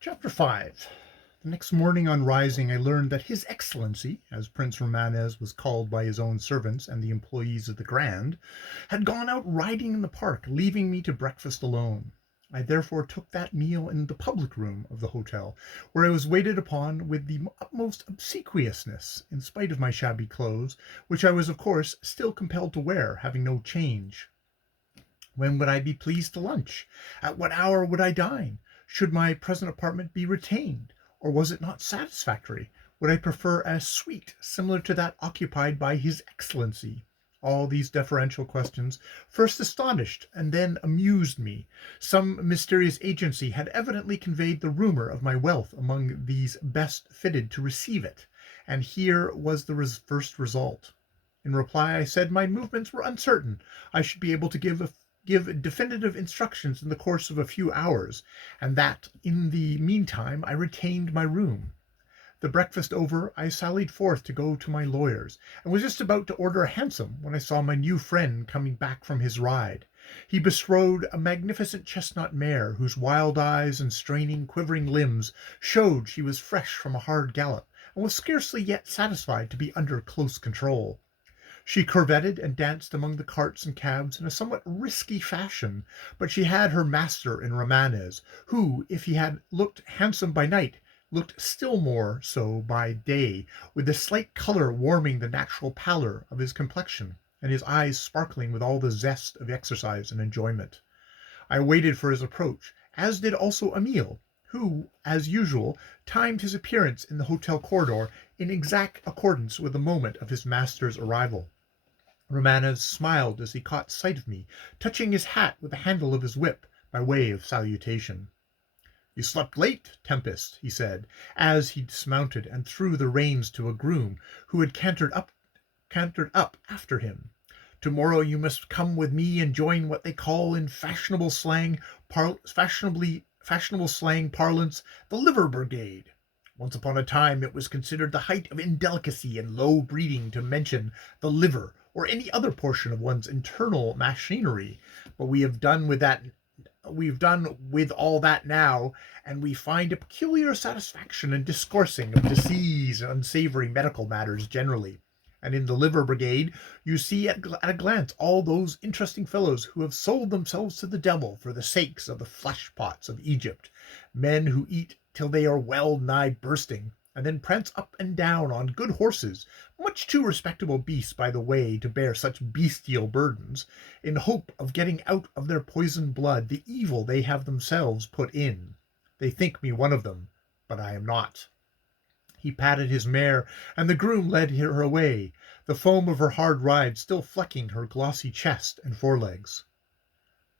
Chapter 5. The next morning on rising, I learned that His Excellency, as Prince Romanez was called by his own servants and the employees of the Grand, had gone out riding in the park, leaving me to breakfast alone. I therefore took that meal in the public room of the hotel, where I was waited upon with the utmost obsequiousness, in spite of my shabby clothes, which I was of course still compelled to wear, having no change. When would I be pleased to lunch? At what hour would I dine? Should my present apartment be retained, or was it not satisfactory? Would I prefer a suite similar to that occupied by His Excellency? All these deferential questions first astonished and then amused me. Some mysterious agency had evidently conveyed the rumor of my wealth among these best fitted to receive it, and here was the first result. In reply, I said my movements were uncertain. I should be able to give definitive instructions in the course of a few hours, and that in the meantime I retained my room. The breakfast over, I sallied forth to go to my lawyer's, and was just about to order a hansom when I saw my new friend coming back from his ride. He bestrode a magnificent chestnut mare, whose wild eyes and straining, quivering limbs showed she was fresh from a hard gallop, and was scarcely yet satisfied to be under close control. She curvetted and danced among the carts and cabs in a somewhat risky fashion, but she had her master in Romanez, who, if he had looked handsome by night, looked still more so by day, with the slight colour warming the natural pallor of his complexion, and his eyes sparkling with all the zest of exercise and enjoyment. I waited for his approach, as did also Emile, who, as usual, timed his appearance in the hotel corridor in exact accordance with the moment of his master's arrival. Romanez smiled as he caught sight of me, touching his hat with the handle of his whip by way of salutation. "You slept late, Tempest," he said, as he dismounted and threw the reins to a groom who had cantered up after him. "Tomorrow you must come with me and join what they call in fashionable slang parlance the Liver Brigade. Once upon a time it was considered the height of indelicacy and low breeding to mention the liver or any other portion of one's internal machinery, but we've done with all that now, and we find a peculiar satisfaction in discoursing of disease and unsavory medical matters generally. And in the Liver Brigade you see at a glance all those interesting fellows who have sold themselves to the devil for the sakes of the flesh pots of Egypt, men who eat till they are well nigh bursting, and then prance up and down on good horses, much too respectable beasts by the way to bear such bestial burdens, in hope of getting out of their poisoned blood the evil they have themselves put in. They think me one of them, but I am not." He patted his mare, and the groom led her away, the foam of her hard ride still flecking her glossy chest and forelegs.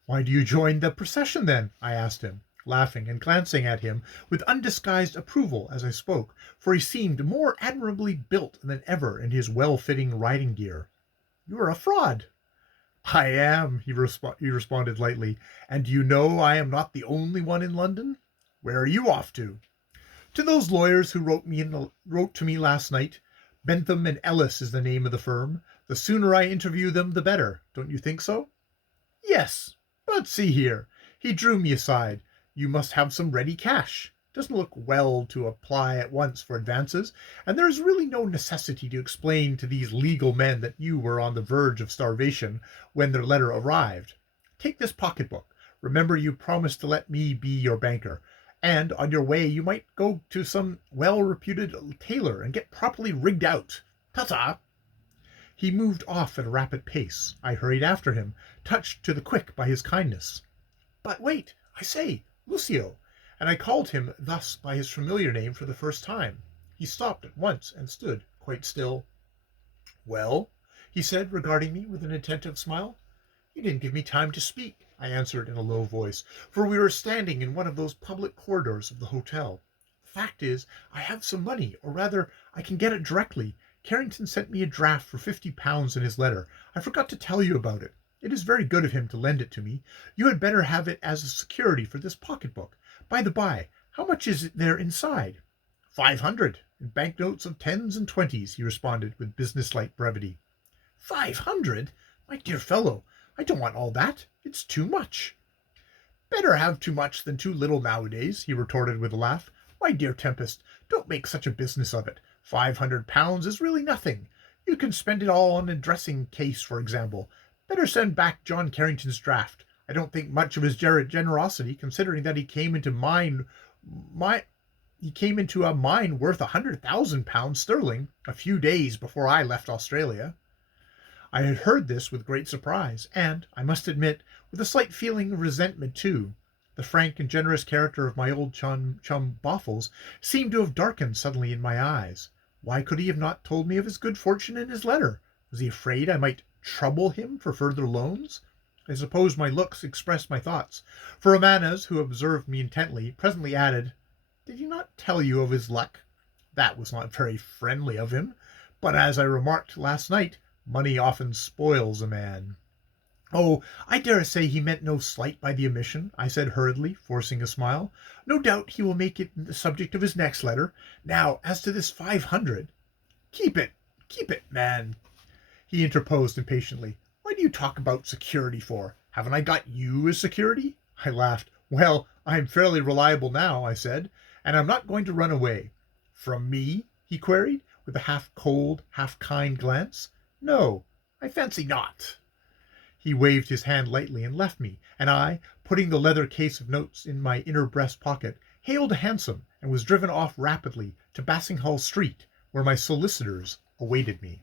"Why do you join the procession, then?" I asked him, laughing and glancing at him with undisguised approval as I spoke, for he seemed more admirably built than ever in his well-fitting riding gear. "You are a fraud." "I am," he responded lightly. "And do you know I am not the only one in London? Where are you off to?" "To those lawyers who wrote to me last night. Bentham and Ellis is the name of the firm. The sooner I interview them the better. Don't you think so?" "Yes, but see here." He drew me aside. "You must have some ready cash. It doesn't look well to apply at once for advances, and there is really no necessity to explain to these legal men that you were on the verge of starvation when their letter arrived. Take this pocketbook. Remember you promised to let me be your banker. And on your way you might go to some well-reputed tailor and get properly rigged out. Ta-ta!" He moved off at a rapid pace. I hurried after him, touched to the quick by his kindness. "But wait, I say, Lucio," and I called him thus by his familiar name for the first time. He stopped at once and stood quite still. "Well?" he said, regarding me with an attentive smile. "You didn't give me time to speak," I answered in a low voice, for we were standing in one of those public corridors of the hotel. "The fact is, I have some money, or rather, I can get it directly. Carrington sent me a draft for £50 in his letter. I forgot to tell you about it. It is very good of him to lend it to me. You had better have it as a security for this pocketbook. By the by, how much is there inside?" "500, in banknotes of tens and twenties," he responded with businesslike brevity. "500? My dear fellow, I don't want all that. It's too much." Better have too much than too little nowadays, he retorted with a laugh. My dear Tempest, don't make such a business of it. £500 is really nothing. You can spend it all on a dressing case, for example. Better send back John Carrington's draft. I don't think much of his generosity, considering that he came into a mine worth £100,000 sterling a few days before I left Australia. I had heard this with great surprise, and, I must admit, with a slight feeling of resentment too. The frank and generous character of my old chum Boffles seemed to have darkened suddenly in my eyes. Why could he have not told me of his good fortune in his letter? Was he afraid I might trouble him for further loans? I suppose my looks expressed my thoughts, for Romanes, who observed me intently, presently added, "Did he not tell you of his luck? That was not very friendly of him, but as I remarked last night, money often spoils a man." "Oh, I dare say he meant no slight by the omission," I said hurriedly, forcing a smile. "No doubt he will make it the subject of his next letter. Now, as to this 500—" Keep it, man," he interposed impatiently. "Why do you talk about security for? Haven't I got you as security?" I laughed. "Well, I am fairly reliable now," I said, "and I'm not going to run away." "From me?" he queried, with a half-cold, half-kind glance. "No, I fancy not." He waved his hand lightly and left me, and I, putting the leather case of notes in my inner breast pocket, hailed a hansom and was driven off rapidly to Bassinghall Street, where my solicitors awaited me.